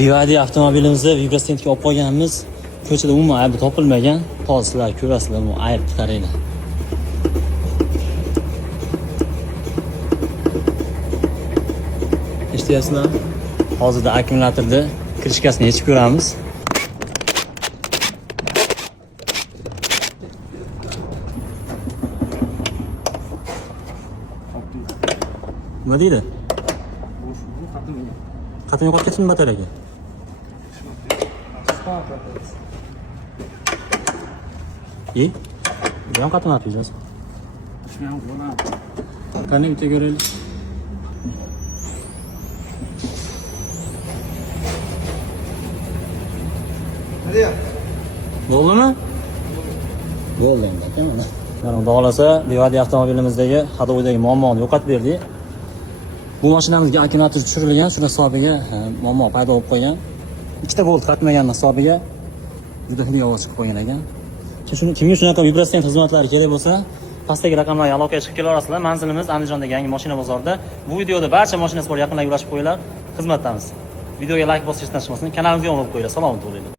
BYD avtomobilimizni vibrasentga olib qo'yganmiz. Ko'chada umuman aybi topilmagan. Hozir sizlar ko'rasizlar, bu ayb qaranglar. Eshityapsizlar? Hozirda akkumulyatorni krishkasini yechib ko'ramiz. Nima deydi? Qat'iy yo'qotib ketsin batareyaga. Bu ham qat'iy natijasi. Qani bitta ko'raylik. Bo'ldimi? Bo'ldi endi aka mana. Mana xudo xolasa BYD avtomobilimizdagi hadovoydagi muammoni yo'qotib berdik. Bu mashinamizga akkumulyator tushirilgan, shuna hisobiga muammo paydo bo'lib qolgan. Ikkita volt qatmagan hisobiga juda hidi ovoz chiqib qolgan ekan. Kimga shunaqa vibrasent xizmatlari kerak bo'lsa, pastdagi raqamlarga aloqaga chiqib kelaverasizlar. Manzilimiz Andijondagi yangi mashina bozorida. Bu videoda barcha mashina sport yaqinlarga ulashib qo'yinglar. Xizmatdamiz. Videoga like bosishdan chiqmasin, kanalimizga obuna bo'lib qo'yinglar. Salomat bo'ling.